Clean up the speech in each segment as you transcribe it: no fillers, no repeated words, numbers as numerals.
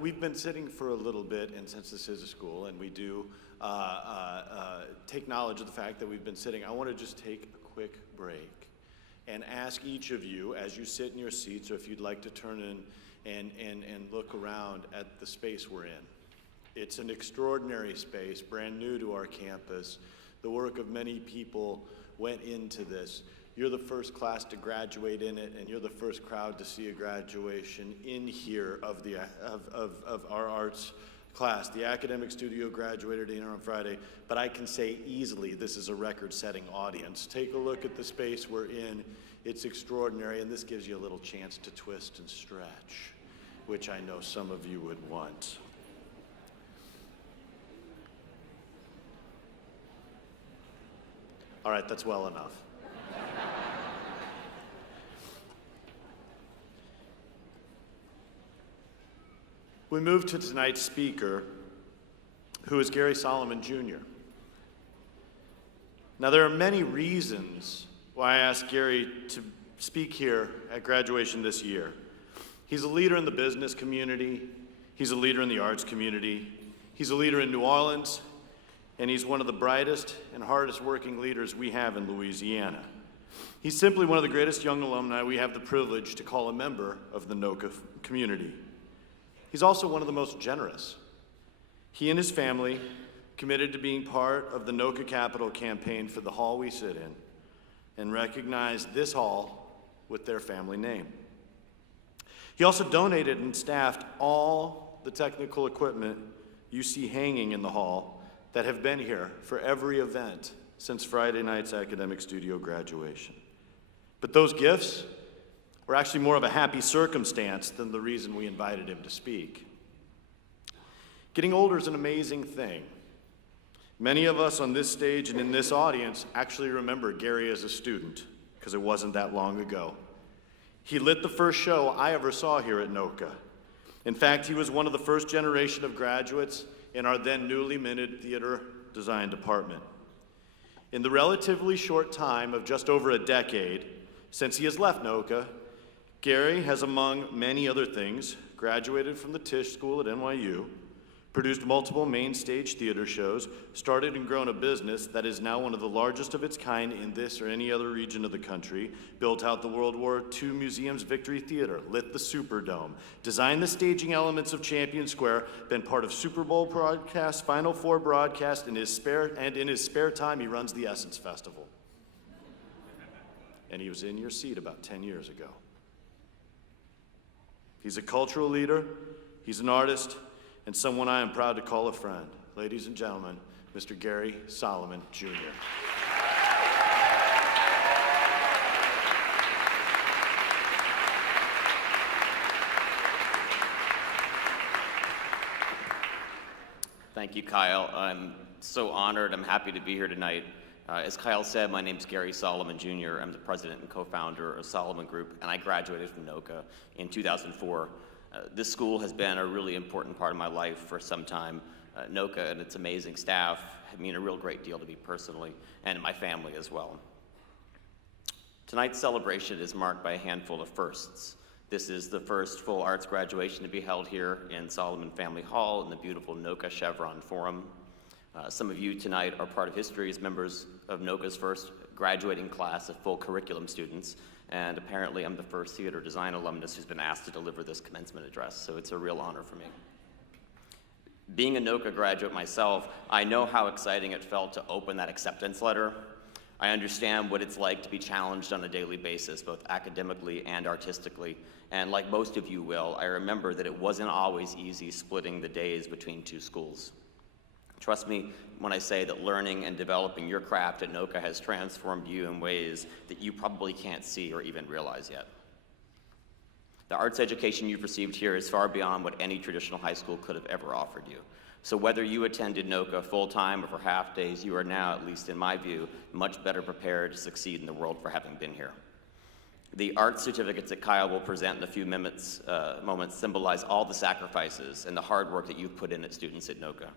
We've been sitting for a little bit, and since this is a school, and we do take knowledge of the fact that we've been sitting, I want to just take a quick break and ask each of you, as you sit in your seats, or if you'd like to turn in and look around at the space we're in. It's an extraordinary space, brand new to our campus. The work of many people went into this. You're the first class to graduate in it, and you're the first crowd to see a graduation in here of our arts class. The academic studio graduated in on Friday, but I can say easily this is a record-setting audience. Take a look at the space we're in. It's extraordinary, and this gives you a little chance to twist and stretch, which I know some of you would want. All right, that's well enough. We move to tonight's speaker, who is Garry Solomon Jr. Now, there are many reasons why I asked Garry to speak here at graduation this year. He's a leader in the business community, he's a leader in the arts community, he's a leader in New Orleans, and he's one of the brightest and hardest working leaders we have in Louisiana. He's simply one of the greatest young alumni we have the privilege to call a member of the NOCCA community. He's also one of the most generous. He and his family committed to being part of the NOCCA Capital campaign for the hall we sit in and recognized this hall with their family name. He also donated and staffed all the technical equipment you see hanging in the hall that have been here for every event since Friday night's academic studio graduation. But those gifts were actually more of a happy circumstance than the reason we invited him to speak. Getting older is an amazing thing. Many of us on this stage and in this audience actually remember Garry as a student, because it wasn't that long ago. He lit the first show I ever saw here at NOCCA. In fact, he was one of the first generation of graduates in our then newly minted theater design department. In the relatively short time of just over a decade since he has left NOCCA, Garry has, among many other things, graduated from the Tisch School at NYU, produced multiple main stage theater shows, started and grown a business that is now one of the largest of its kind in this or any other region of the country, built out the World War II Museum's Victory Theater, lit the Superdome, designed the staging elements of Champion Square, been part of Super Bowl broadcasts, Final Four broadcasts, in his spare time he runs the Essence Festival. And he was in your seat about 10 years ago. He's a cultural leader, he's an artist, and someone I am proud to call a friend. Ladies and gentlemen, Mr. Garry Solomon Jr. Thank you, Kyle. I'm so honored. I'm happy to be here tonight. As Kyle said, my name's Garry Solomon Jr. I'm the president and co-founder of Solomon Group, and I graduated from NOCCA in 2004. This school has been a really important part of my life for some time. NOCCA and its amazing staff mean a real great deal to me personally and my family as well. Tonight's celebration is marked by a handful of firsts. This is the first full arts graduation to be held here in Solomon Family Hall in the beautiful NOCCA Chevron Forum. Some of you tonight are part of history as members of NOCCA's first graduating class of full curriculum students, and apparently I'm the first theater design alumnus who's been asked to deliver this commencement address, so it's a real honor for me. Being a NOCCA graduate myself, I know how exciting it felt to open that acceptance letter. I understand what it's like to be challenged on a daily basis, both academically and artistically, and like most of you will, I remember that it wasn't always easy splitting the days between two schools. Trust me when I say that learning and developing your craft at NOCCA has transformed you in ways that you probably can't see or even realize yet. The arts education you've received here is far beyond what any traditional high school could have ever offered you. So whether you attended NOCCA full-time or for half days, you are now, at least in my view, much better prepared to succeed in the world for having been here. The art certificates that Kyle will present in a few moments symbolize all the sacrifices and the hard work that you've put in as students at NOCCA.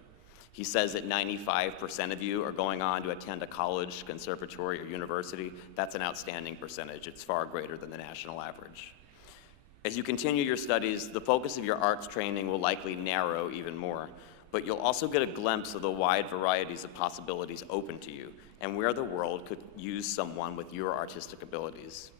He says that 95% of you are going on to attend a college, conservatory, or university. That's an outstanding percentage. It's far greater than the national average. As you continue your studies, the focus of your arts training will likely narrow even more, but you'll also get a glimpse of the wide varieties of possibilities open to you and where the world could use someone with your artistic abilities.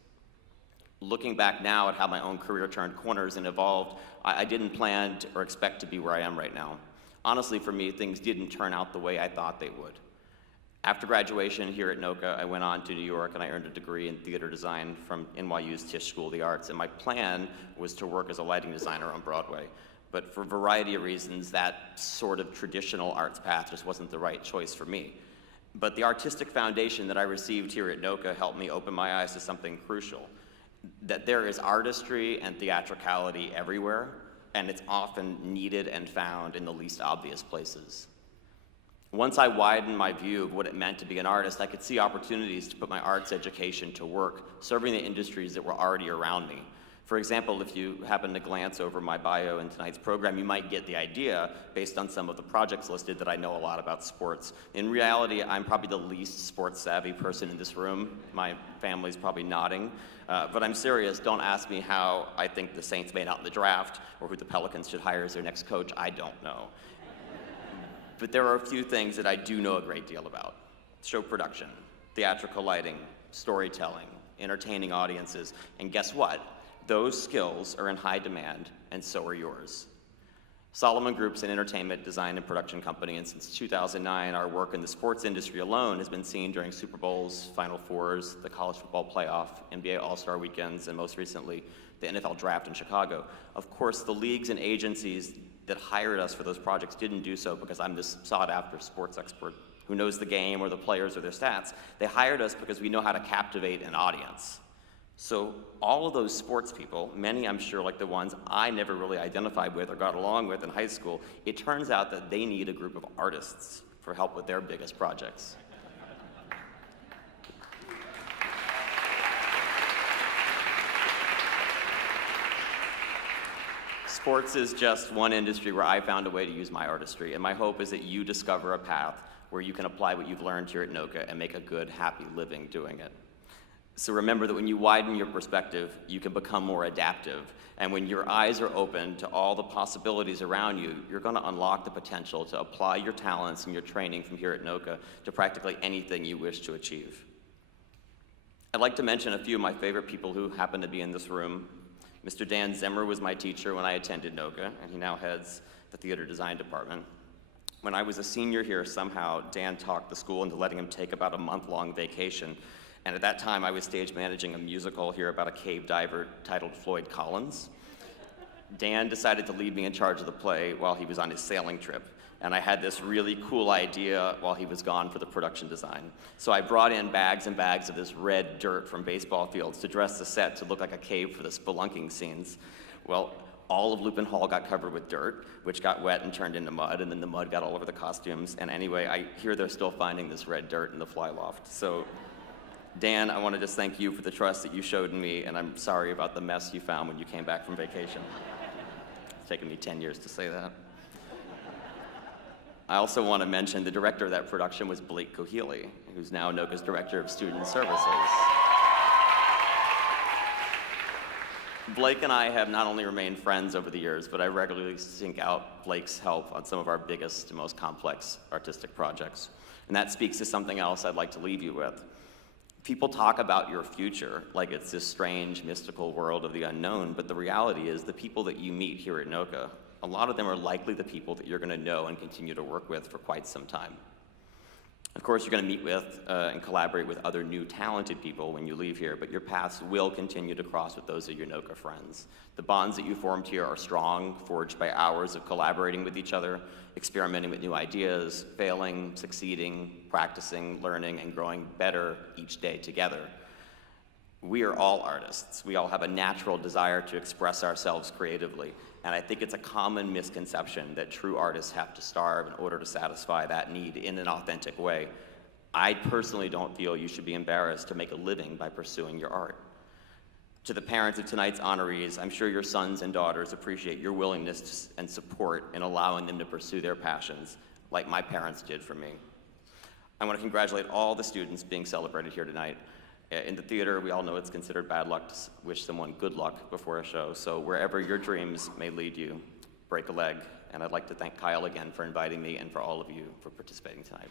Looking back now at how my own career turned corners and evolved, I didn't plan or expect to be where I am right now. Honestly, for me, things didn't turn out the way I thought they would. After graduation here at NOCCA, I went on to New York and I earned a degree in theater design from NYU's Tisch School of the Arts, and my plan was to work as a lighting designer on Broadway. But for a variety of reasons, that sort of traditional arts path just wasn't the right choice for me. But the artistic foundation that I received here at NOCCA helped me open my eyes to something crucial, that there is artistry and theatricality everywhere, and it's often needed and found in the least obvious places. Once I widened my view of what it meant to be an artist, I could see opportunities to put my arts education to work, serving the industries that were already around me. For example, if you happen to glance over my bio in tonight's program, you might get the idea, based on some of the projects listed, that I know a lot about sports. In reality, I'm probably the least sports-savvy person in this room. My family's probably nodding. But I'm serious. Don't ask me how I think the Saints made out in the draft or who the Pelicans should hire as their next coach. I don't know. But there are a few things that I do know a great deal about. Show production, theatrical lighting, storytelling, entertaining audiences, and guess what? Those skills are in high demand, and so are yours. Solomon Group's an entertainment design and production company, and since 2009, our work in the sports industry alone has been seen during Super Bowls, Final Fours, the College Football Playoff, NBA All-Star Weekends, and most recently, the NFL Draft in Chicago. Of course, the leagues and agencies that hired us for those projects didn't do so because I'm this sought-after sports expert who knows the game or the players or their stats. They hired us because we know how to captivate an audience. So all of those sports people, many I'm sure like the ones I never really identified with or got along with in high school, it turns out that they need a group of artists for help with their biggest projects. Sports is just one industry where I found a way to use my artistry, and my hope is that you discover a path where you can apply what you've learned here at NOCCA and make a good, happy living doing it. So remember that when you widen your perspective, you can become more adaptive. And when your eyes are open to all the possibilities around you, you're going to unlock the potential to apply your talents and your training from here at NOCCA to practically anything you wish to achieve. I'd like to mention a few of my favorite people who happen to be in this room. Mr. Dan Zimmer was my teacher when I attended NOCCA, and he now heads the theater design department. When I was a senior here, somehow Dan talked the school into letting him take about a month-long vacation. And at that time, I was stage managing a musical here about a cave diver titled Floyd Collins. Dan decided to leave me in charge of the play while he was on his sailing trip. And I had this really cool idea while he was gone for the production design. So I brought in bags and bags of this red dirt from baseball fields to dress the set to look like a cave for the spelunking scenes. Well, all of Lupin Hall got covered with dirt, which got wet and turned into mud, and then the mud got all over the costumes. And anyway, I hear they're still finding this red dirt in the fly loft. So Dan, I want to just thank you for the trust that you showed in me, and I'm sorry about the mess you found when you came back from vacation. It's taken me 10 years to say that. I also want to mention the director of that production was Blake Cohealy, who's now NOCCA's Director of Student Services. Blake and I have not only remained friends over the years, but I regularly seek out Blake's help on some of our biggest and most complex artistic projects. And that speaks to something else I'd like to leave you with. People talk about your future like it's this strange, mystical world of the unknown, but the reality is the people that you meet here at NOCCA, a lot of them are likely the people that you're going to know and continue to work with for quite some time. Of course, you're going to meet with and collaborate with other new talented people when you leave here, but your paths will continue to cross with those of your NOCCA friends. The bonds that you formed here are strong, forged by hours of collaborating with each other, experimenting with new ideas, failing, succeeding, practicing, learning, and growing better each day together. We are all artists. We all have a natural desire to express ourselves creatively, and I think it's a common misconception that true artists have to starve in order to satisfy that need in an authentic way. I personally don't feel you should be embarrassed to make a living by pursuing your art. To the parents of tonight's honorees, I'm sure your sons and daughters appreciate your willingness and support in allowing them to pursue their passions, like my parents did for me. I want to congratulate all the students being celebrated here tonight. In the theater, we all know it's considered bad luck to wish someone good luck before a show, so wherever your dreams may lead you, break a leg. And I'd like to thank Kyle again for inviting me and for all of you for participating tonight.